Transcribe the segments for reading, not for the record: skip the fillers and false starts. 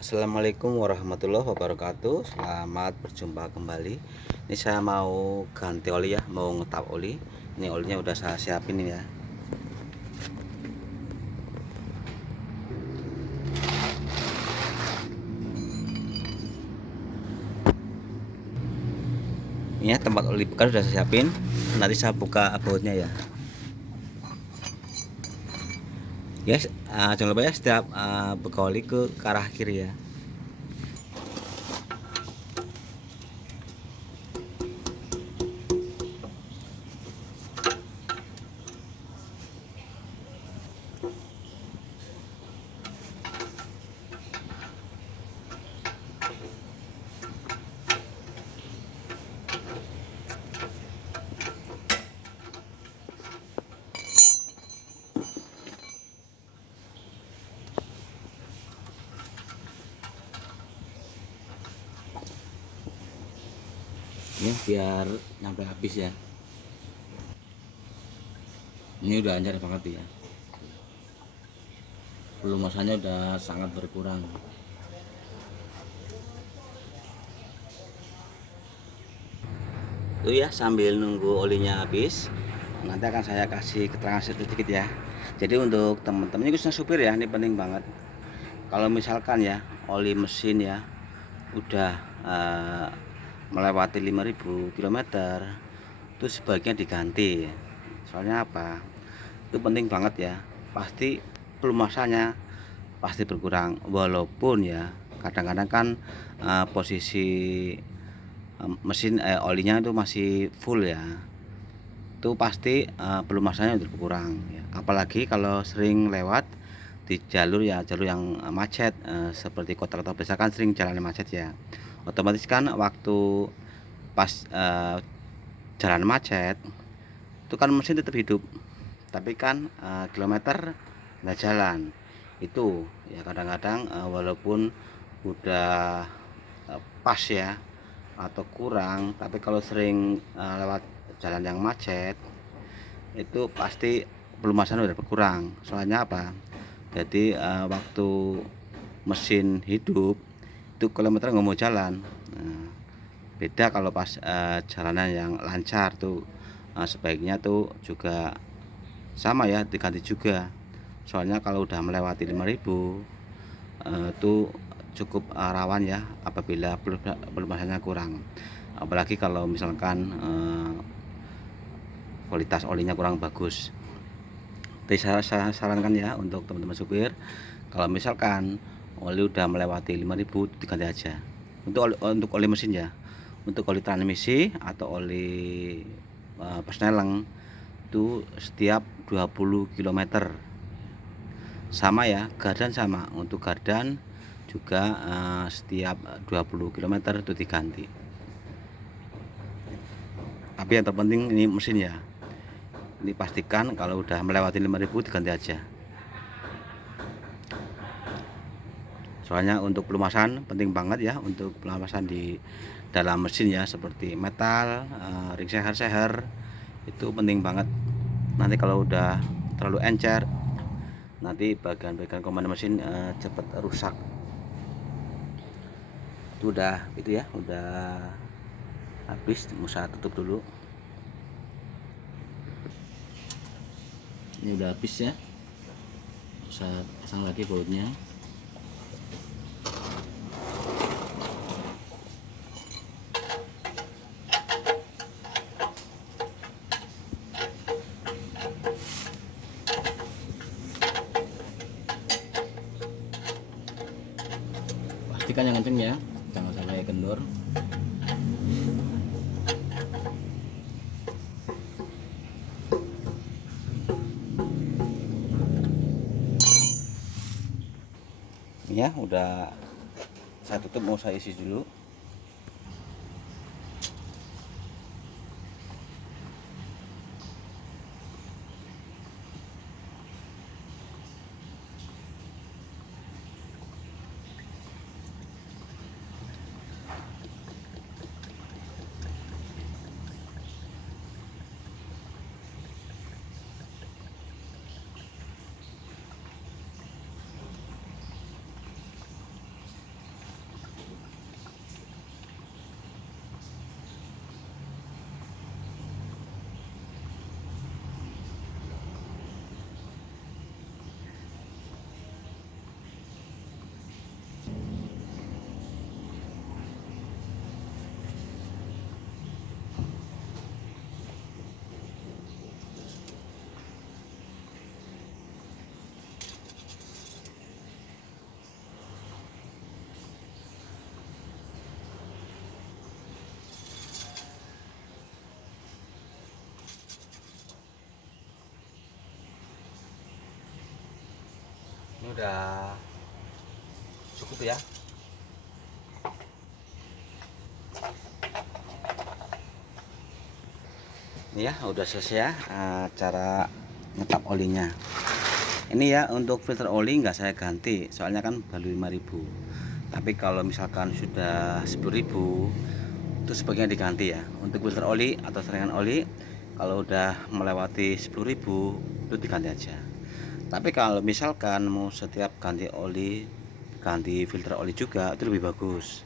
Assalamualaikum warahmatullahi wabarakatuh. Selamat berjumpa kembali. Ini saya mau ganti oli ya, mau ngetap oli. Ini olinya udah saya siapin ini ya. Ini ya tempat oli bekas udah saya siapin. Nanti saya buka bautnya ya. Yes, jangan lupa ya setiap buka oli ke arah kiri ya. Ini biar nyampe habis ya. Ini udah lancar banget ya. Pelumasannya udah sangat berkurang. Tuh ya, sambil nunggu olinya habis, nanti akan saya kasih keterangan sedikit ya. Jadi untuk teman-teman ini khususnya supir ya, ini penting banget. Kalau misalkan ya oli mesin ya udah melewati 5.000 km, itu sebaiknya diganti. Soalnya apa? Itu penting banget ya. Pasti pelumasannya pasti berkurang. Walaupun ya kadang-kadang kan posisi mesin olinya itu masih full ya. Itu pasti pelumasannya udah berkurang ya. Apalagi kalau sering lewat di jalur ya, jalur yang macet seperti kota-kota besar kan sering jalan macet ya. Otomatis kan waktu pas jalan macet itu kan mesin tetap hidup, tapi kan kilometer nggak jalan. Itu ya kadang-kadang walaupun udah pas ya atau kurang, tapi kalau sering lewat jalan yang macet itu pasti pelumasan udah berkurang. Soalnya apa? Jadi waktu mesin hidup itu kilometer nggak mau jalan. Nah, beda kalau pas jalanan yang lancar tuh sebaiknya tuh juga sama ya diganti juga. Soalnya kalau udah melewati 5.000 itu cukup rawan ya apabila pelumasannya kurang. Apalagi kalau misalkan kualitas olinya kurang bagus. Jadi saya sarankan ya untuk teman-teman supir, kalau misalkan oli udah melewati 5.000 diganti aja. Untuk oli mesin ya. Untuk oli transmisi atau oli persneleng itu setiap 20 km. Sama ya, gardan sama. Untuk gardan juga setiap 20 km itu diganti. Tapi yang terpenting ini mesin ya. Ini pastikan kalau udah melewati 5.000 diganti aja. Soalnya untuk pelumasan penting banget ya, untuk pelumasan di dalam mesin ya, seperti metal, ring seher itu penting banget. Nanti kalau udah terlalu encer, nanti bagian-bagian komponen mesin cepat rusak. Itu udah itu ya, udah habis. Mau saya tutup dulu. Ini udah habis ya, saya pasang lagi bautnya. Pastikan yang kenceng ya, jangan sampai kendor. Ini ya udah saya tutup, mau saya isi dulu. udah cukup ya. Ini ya udah selesai ya cara ngetap olinya. Ini ya untuk filter oli nggak saya ganti, soalnya kan baru 5.000. Tapi kalau misalkan sudah 10.000 itu sebaiknya diganti ya. Untuk filter oli atau saringan oli kalau udah melewati 10.000 itu diganti aja. Tapi kalau misalkan mau setiap ganti oli ganti filter oli juga itu lebih bagus.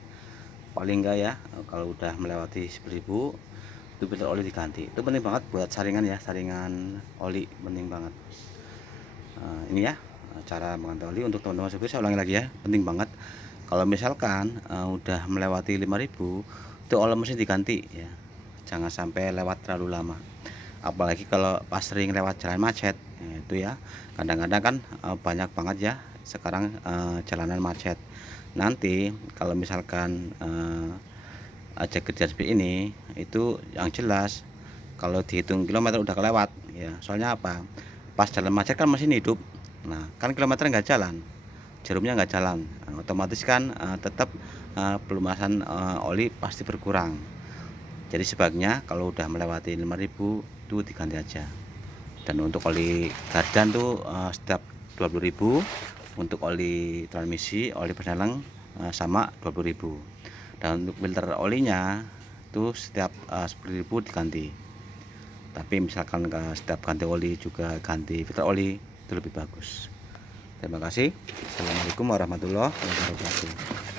Paling enggak ya kalau udah melewati 10.000 itu filter oli diganti. Itu penting banget buat saringan ya, saringan oli penting banget. Ini ya cara mengganti oli untuk teman-teman supir. Saya ulangi lagi ya, penting banget kalau misalkan udah melewati 5.000 itu oli mesin diganti ya, jangan sampai lewat terlalu lama, apalagi kalau pas sering lewat jalan macet ya, itu ya kadang-kadang kan banyak banget ya sekarang jalanan macet. Nanti kalau misalkan aja kerja seperti ini itu yang jelas kalau dihitung kilometer udah kelewat ya, soalnya apa, pas jalan macet kan mesin hidup, nah kan kilometer nggak jalan, jarumnya nggak jalan, otomatis kan tetap pelumasan oli pasti berkurang. Jadi sebaiknya kalau udah melewati 5.000 itu diganti aja. Dan untuk oli gardan tuh setiap 20.000, untuk oli transmisi, oli persneleng sama 20.000. Dan untuk filter olinya itu setiap 10.000 diganti. Tapi misalkan setiap ganti oli juga ganti filter oli itu lebih bagus. Terima kasih. Assalamualaikum warahmatullahi wabarakatuh.